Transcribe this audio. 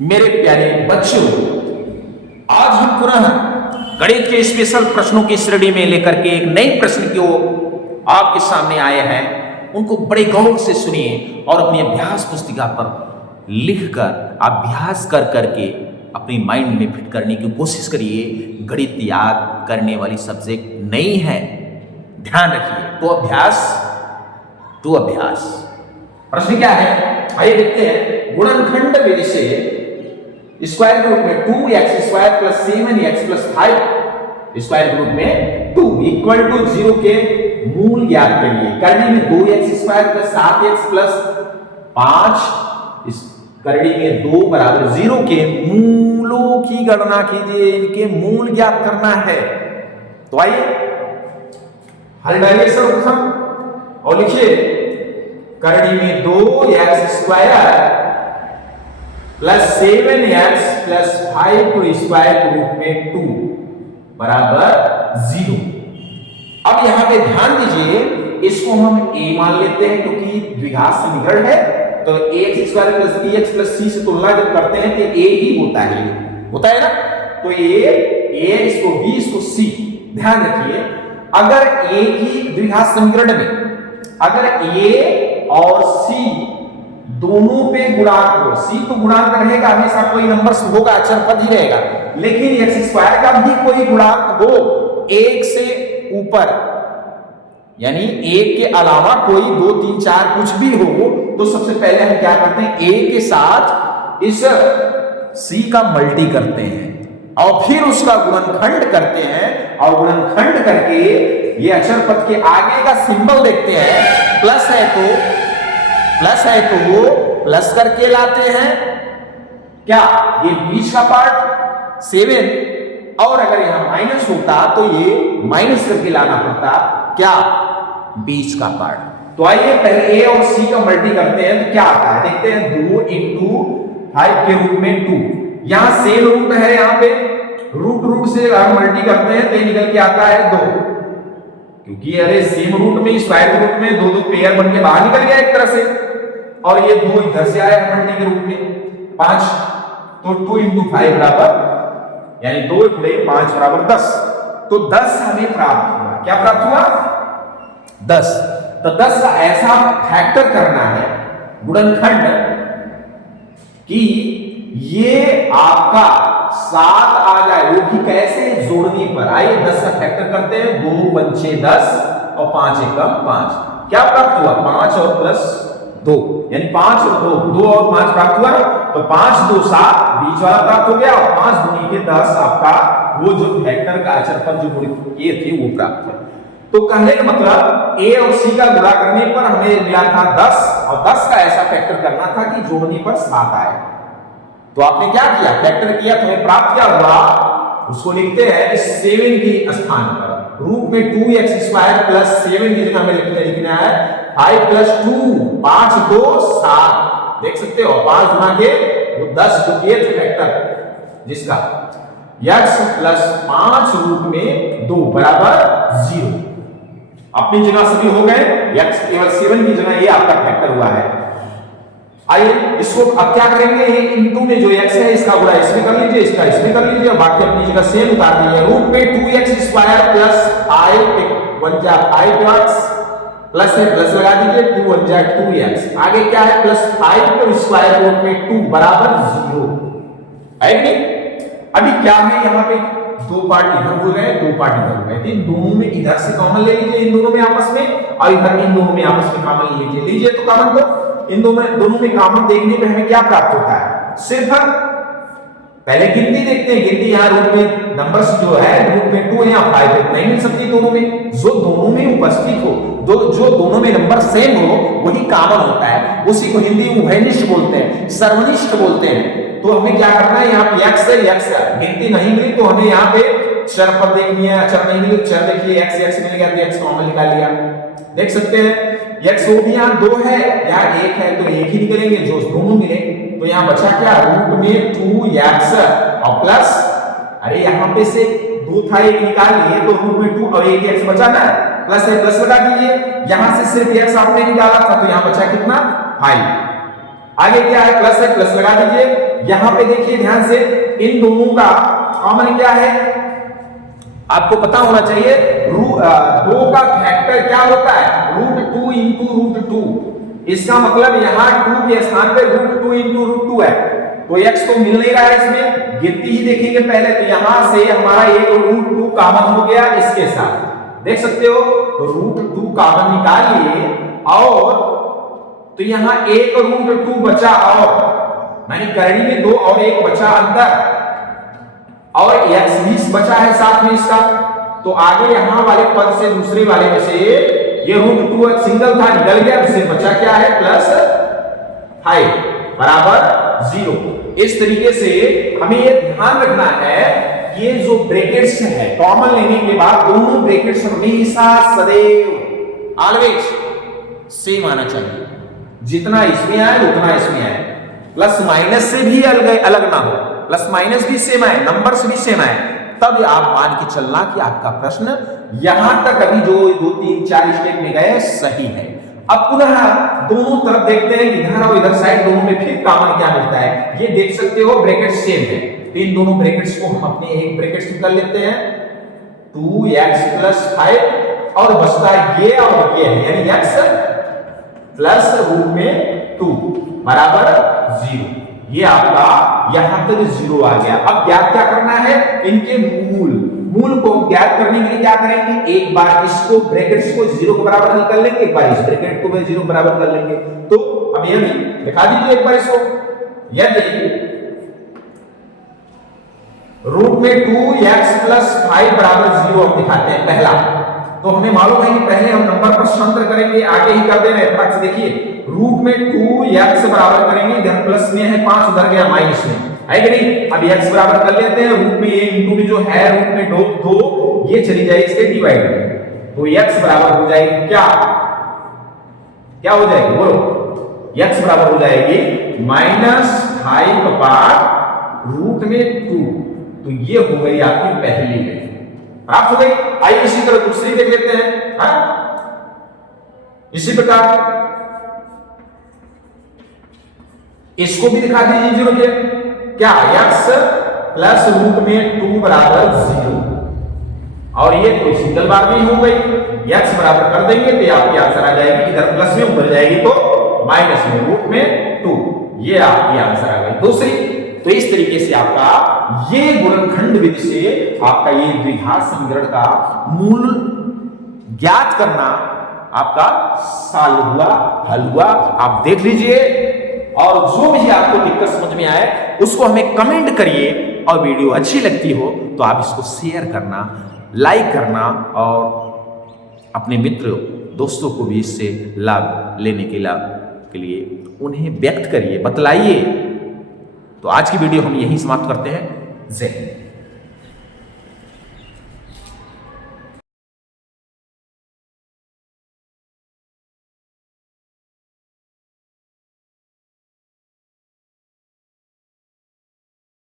मेरे प्यारे बच्चों, आज हम पुनः गणित के स्पेशल प्रश्नों की श्रेणी में लेकर के एक नए प्रश्न को आपके सामने आए हैं। उनको बड़े गौर से सुनिए और अपनी अभ्यास पुस्तिका पर लिखकर अभ्यास कर करके अपनी माइंड में फिट करने की कोशिश करिए। गणित याद करने वाली सब्जेक्ट नहीं है, ध्यान रखिए। तो अभ्यास प्रश्न क्या है, आइए देखते हैं। गुणनखंड विधि से स्क्वायर के रूप में 2x² + 7x + 5 स्क्वायर के रूप में 2 = 0 के मूल ज्ञात करिए। करनी में 2x² + 7x + 5 इस करनी में 2 = 0 के मूलों की गणना कीजिए। इनके मूल ज्ञात करना है। तो आइए हल डालिए सर्वप्रथम और लिखिए करनी में 2x² + 7x + 5 स्क्वायर के रूप में 2 = 0। अब यहां पे ध्यान दीजिए, इसको हम a मान लेते हैं क्योंकि द्विघात समीकरण है। तो ax² + bx + c से तुलना जब करते हैं तो a ही होता है ना। तो a इसको b इसको c। ध्यान रखिए, अगर a की द्विघात समीकरण में अगर a और c दोनों पे गुणांक हो, c तो गुणांक रहेगा हमेशा, कोई नंबर होगा, अचर पद ही रहेगा। लेकिन x² का भी कोई गुणांक हो 1 से ऊपर, यानी 1 के अलावा कोई 2 3 4 कुछ भी हो, तो सबसे पहले हम क्या करते हैं, a के साथ इस c का मल्टी करते हैं और फिर उसका गुणनखंड करते हैं। और गुणनखंड करके ये अचर पद के आगे का सिंबल देखते हैं, प्लस है तो वो प्लस करके लाते हैं। क्या ये बीच का पार्ट 7, और अगर यहां माइनस होता तो ये माइनस करके लाना पड़ता, क्या बीच का पार्ट। तो आइए पहले a और c का मल्टी करते हैं तो क्या आता है, देखते हैं। 2 × 5 के रूप में 2, यहां सेम रूट है, यहां पे रूट से हम मल्टी करते हैं तो निकल के आता है 2, क्योंकि अरे सेम रूट में स्क्वायर रूट में 2 पेयर बन के बाहर निकल गया एक तरह से, और ये 2 इधर से आया मल्टी के रूप में 5। तो 2 × 5 बराबर, यानी 2 × 5 = 10। तो 10 हमें प्राप्त हुआ। क्या प्राप्त हुआ? 10। तो 10 का ऐसा फैक्टर करना है गुणनखंड कि ये आपका 7 आ जाए, वो भी कैसे, जोड़ने पर। आइए 10 का फैक्टर करते हैं। 2 × 5 = 10 और 5 × 1 = 5। क्या प्राप्त हुआ? 5 और प्लस 2, यानी 5 और 2 और 5 प्राप्त हुआ। तो 5 2 7 बीच वाला प्राप्त हो गया, और 5 दूनी के 10 आपका वो जो फैक्टर का अचर पर जो ये थे वो प्राप्त हुआ। तो कहने का मतलब a और c का गुणा करने पर हमें मिला था 10, और 10 का ऐसा फैक्टर करना था कि जोड़ने पर 7 आए। तो आपने क्या किया, फैक्टर किया, तो हमें प्राप्त क्या हुआ, उसको लिखते हैं इस 7 के स्थान पर। रूट में 2x² + 7 की जगह हमें लिखना है 5 + 2, 5 2 7। देख सकते हो, 5 गुना के वो 10 जो किए थे फैक्टर, जिसका x + 5 रूट में 2 = 0। अपनी जगह सभी हो गए, x केवल 7 की जगह ये आपका फैक्टर हुआ है। आइए इसको अब क्या करेंगे, इनटू में जो x है इसका गुणा इसमें कर लीजिए, इसका इसमें कर लीजिए, और बाकी अपनी जगह सेम उतार दीजिए। रूट में 2x² + 5 1 जा 5x, प्लस है प्लस लगा दीजिए, 2 1 जा 2x, आगे क्या है +5 को स्क्वायर रूट में 2 = 0 है कि नहीं। अभी क्या है, यहाँ पे 2 पार्ट इधर हो गए, 2 पार्ट इधर हो गए। इन दोनों में इधर से कॉमन ले लीजिए, इन दोनों में आपस में, और इधर इन दोनों में आपस में कॉमन लीजिए। तो कॉमन को इन दोनों में कॉमन देखने पे हमें क्या प्राप्त होता है, सिर्फ पहले गिनती देखते हैं। गिनती यहाँ रूट में नंबर्स जो है रूट में 2 या 5 नहीं मिल सकती दोनों में। जो दोनों में उपस्थित हो, जो दोनों में नंबर सेम हो, वही कॉमन होता है। उसी को हिंदी में उभयनिष्ठ बोलते हैं, सर्वनिष्ठ बोलते हैं। तो हमें क्या करना है, यहाँ पे x है, x गिनती नहीं मिली तो हमें यहाँ पे चर पद देखनी है, अचर नहीं मिली, चर देखिए x मिल गया तो x कॉमन निकाल लिया। देख सकते हैं x वो भी यहाँ 2 है, यहाँ 1 है, तो 1 ही निकलेंगे, जो दोनों मिले। तो यहाँ बचा क्या, रूट में 2x और प्लस, अरे यहाँ पे से 2 था, 1 निकाल लिए, तो रूट में 2 और 1 x बचा ना, प्लस है प्लस लगा दीजिए। यहाँ से सिर्फ x आपने निकाला था, तो यहाँ बचा कितना 5। आगे क्या है, प्लस है, प्लस लगा दीजिए। यहां पे देखिए ध्यान से, इन दोनों का कॉमन क्या है, आपको पता होना चाहिए। 2 का फैक्टर क्या होता है, √2 इंटू √2। इसका मतलब यहां 2 के स्थान पे √2 इंटू √2 है, तो x तो मिल नहीं रहा है इसमें, गिनती ही देखेंगे पहले। तो यहां से हमारा एक √2 कॉमन हो गया इसके साथ, देख सकते हो, √2 कॉमन निकालिए, और तो यहां एक √2 बचा, और मैंने करड़ी में 2 और 1 बचा अंदर, और x 20 बचा है साथ में इसका। तो आगे यहां वाले पद से दूसरे वाले में से ये √2 सिंगल था, निकल गया, इससे बचा क्या है, +5 बराबर 0। इस तरीके से हमें ये ध्यान रखना है कि ये जो ब्रैकेट्स है, कॉमन लेने के बाद दोनों ब्रैकेट्स हमेशा सदैव ऑलवेज सेम आना चाहिए। जितना इसमें आए उतना इसमें आए, प्लस माइनस से भी अलग ना हो, प्लस माइनस भी सेम आए, नंबर्स भी सेम आए, तब आप मान के चलना कि आपका प्रश्न यहां तक अभी जो 2 3 4 स्टेप में गए सही है। अब पुनः दोनों तरफ देखते हैं, इधर और इधर साइड दोनों में फिर कॉमन क्या मिलता है। ये देख सकते हो ब्रैकेट सेम है, तो इन दोनों ब्रैकेट्स को हम अपने एक ब्रैकेट में कर लेते हैं, 2x + 5, और बचता है ये और ये है, यानी x प्लस √2 बराबर 0। ये आपका यहां तक 0 आ गया। अब ज्ञात क्या करना है, इनके मूल को ज्ञात करने के लिए क्या करेंगे, एक बार इसको ब्रैकेट्स को 0 के बराबर हल कर लेंगे, एक बार इस ब्रैकेट को भी 0 के बराबर कर लेंगे। तो अब ये भी दिखा दीजिए एक बार इसको, यदि √2x + 5 बराबर 0 हम दिखाते हैं पहला, तो हमें मालूम है कि पहले हम नंबर पर शंतर करेंगे, आगे ही कर दे रहे हैं। फटाक से देखिए, √2x बराबर करेंगे, इधर प्लस में है 5, उधर गया माइनस में, है कि नहीं। अब x बराबर कर लेते हैं, रूट में a इंटू में जो है √2 ये चली जाएगी इसके डिवाइड में, तो x बराबर हो जाएगी क्या हो जाएगी, बोलो, x बराबर हो जाएगी -5/√2। तो ये हो गई आपकी पहली में प्राप्त हो गई। आइए इसी तरह दूसरी देख लेते हैं, हाँ? इसी प्रकार इसको भी दिखा दीजिए 0 के, क्या, x + √2 बराबर 0, और ये कोई सिंगल बार में हो गई। x बराबर कर देंगे तो आपकी आंसर आ जाएगी, इधर प्लस में उधर जाएगी तो माइनस में √2, ये आपकी आंसर आ गई दूसरी। तो इस तरीके से आपका ये गुणनखंड विधि से आपका ये द्विघात समीकरण का मूल ज्ञात करना आपका सॉल्व हुआ, हल हुआ। आप देख लीजिए, और जो भी आपको दिक्कत समझ में आए उसको हमें कमेंट करिए, और वीडियो अच्छी लगती हो तो आप इसको शेयर करना, लाइक करना, और अपने मित्र दोस्तों को भी इससे लाभ लेने के लिए उन्हें व्यक्त करिए, बतलाइए। तो आज की वीडियो हम यहीं समाप्त करते हैं। जय हिंद।